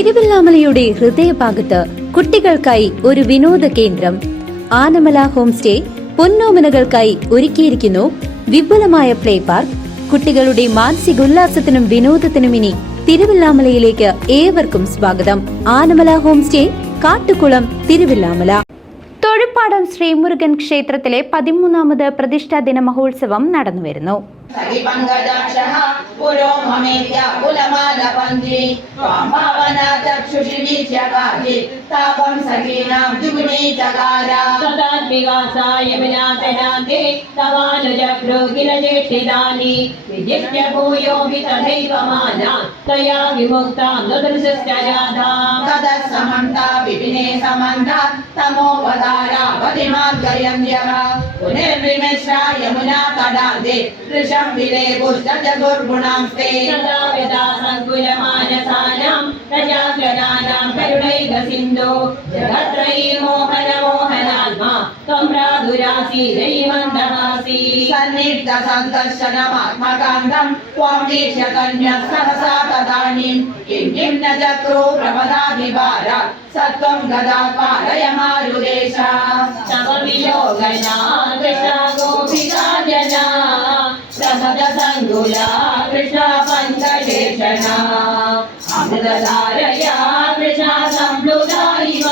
തിരുവല്ലാമലയുടെ ഹൃദയഭാഗത്ത് കുട്ടികൾക്കായി ഒരു വിനോദ കേന്ദ്രം. ആനമല ഹോം സ്റ്റേ പൊന്നോമനകൾക്കായി ഒരുക്കിയിരിക്കുന്നു വിപുലമായ പ്ലേ പാർക്ക്. കുട്ടികളുടെ മാനസികോല്ലാസത്തിനും വിനോദത്തിനും ഇനി തിരുവല്ലാമലയിലേക്ക് ഏവർക്കും സ്വാഗതം. Anamala home stay Kattukulam Thiruvilwamala. Thozhuppadam Sree Murugan ക്ഷേത്രത്തിലെ പതിമൂന്നാമത് പ്രതിഷ്ഠാ ദിന മഹോത്സവം നടന്നുവരുന്നു. सविपङ्गदक्षः पुरो ममेत्या कुलमालपन्थी त्वां भावना चक्षुषि वीक्ष्य काचित् तापं सखीनां जुगुणे चकार तदात्मिवासाय विनाशनान्ते तवानुजभ्रो किल ज्येष्ठिदानि विजिष्य भूयो हि तथैव माना तया विमुक्ता ददृशस्य जाता। ततः समन्ता विपिने समन्ता तमोपधारा पतिमाद्गयन्त्यः पुनर्वि पुनर्विमिश्रा यमुना तडान्ते दृशं विले पुष्टचतुर्गुणांस्ते तदा यदा सङ्कुलमानसानां प्रजाजनानां करुणैकसिन्धो जगत्रयी मोहन मोहनात्मा त्वं प्रादुरासीदैवन्दमासी सन्निग्धसन्दर्शनमात्मकान्तं त्वां वीक्ष्य कन्यः सहसा तदानीं किं किं न चक्रो प्रपदाभिभार सत्त्वं गदा पालय मारुदेश तव మండులా కృష్ణ పంచకేషణ అమృతధారయా కృష్ణ సంప్లుతాయివ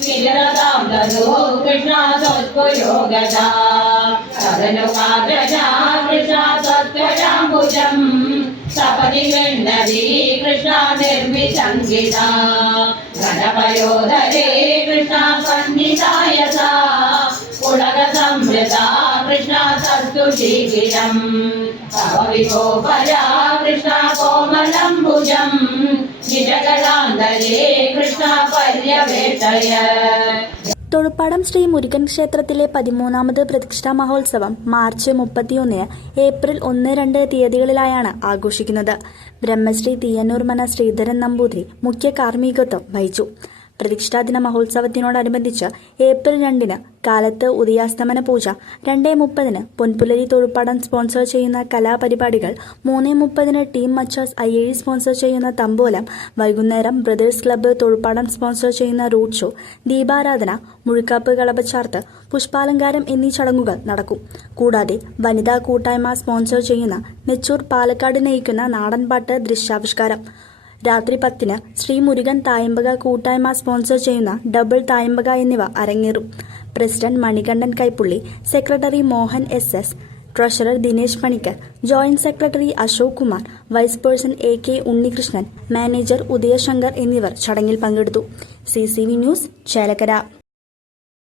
నిరతాంబలు కృష్ణ సత్వయోగద సదను పాత్రజా కృష్ణ సత్వజాంబుజం సపది వెన్నది కృష్ణ నిర్మిసంగిత గణపయోధరే కృష్ణ సన్నిధాయస పుడగ సంవృత कृष्णा सस्तु शीघ्रम् തവവിഭോ കൃഷ്ണ തൊഴുപ്പാടം ശ്രീ മുരുകൻ ക്ഷേത്രത്തിലെ പതിമൂന്നാമത് പ്രതിഷ്ഠാ മഹോത്സവം മാർച്ച് മുപ്പത്തിയൊന്നിന് ഏപ്രിൽ ഒന്ന് രണ്ട് തീയതികളിലായാണ് ആഘോഷിക്കുന്നത്. ബ്രഹ്മശ്രീ തീയന്നൂർമന ശ്രീധരൻ നമ്പൂതിരി മുഖ്യ കാർമ്മികത്വം വഹിച്ചു. പ്രതിഷ്ഠാദിന മഹോത്സവത്തിനോടനുബന്ധിച്ച് ഏപ്രിൽ രണ്ടിന് കാലത്ത് ഉദയാസ്തമന പൂജ രണ്ടേ മുപ്പതിന് പൊൻപുലരി തൊഴുപ്പാടം സ്പോൺസർ ചെയ്യുന്ന കലാപരിപാടികൾ മൂന്നേ മുപ്പതിന് ടീം മച്ചാസ് ഐ സ്പോൺസർ ചെയ്യുന്ന തമ്പോലം വൈകുന്നേരം ബ്രദേഴ്സ് ക്ലബ്ബ് തൊഴുപ്പാടം സ്പോൺസർ ചെയ്യുന്ന റോഡ് ഷോ ദീപാരാധന മുഴുക്കാപ്പ് കളപച്ചാർത്ത് പുഷ്പാലങ്കാരം എന്നീ ചടങ്ങുകൾ നടക്കും. കൂടാതെ വനിതാ കൂട്ടായ്മ സ്പോൺസർ ചെയ്യുന്ന നെച്ചൂർ പാലക്കാട് നയിക്കുന്ന നാടൻപാട്ട് ദൃശ്യാവിഷ്കാരം. രാത്രി പത്തിന് ശ്രീ മുരുകൻ തായമ്പക കൂട്ടായ്മ സ്പോൺസർ ചെയ്യുന്ന ഡബിൾ തായമ്പക എന്നിവ അരങ്ങേറും. President Manikandan Kaippully secretary Mohan S S treasurer Dinesh Panicker joint secretary Ashok Kumar vice person A K Unnikrishnan manager Udayashankar എന്നിവർ ചടങ്ങിൽ പങ്കെടുത്തു. C news Chelakkara.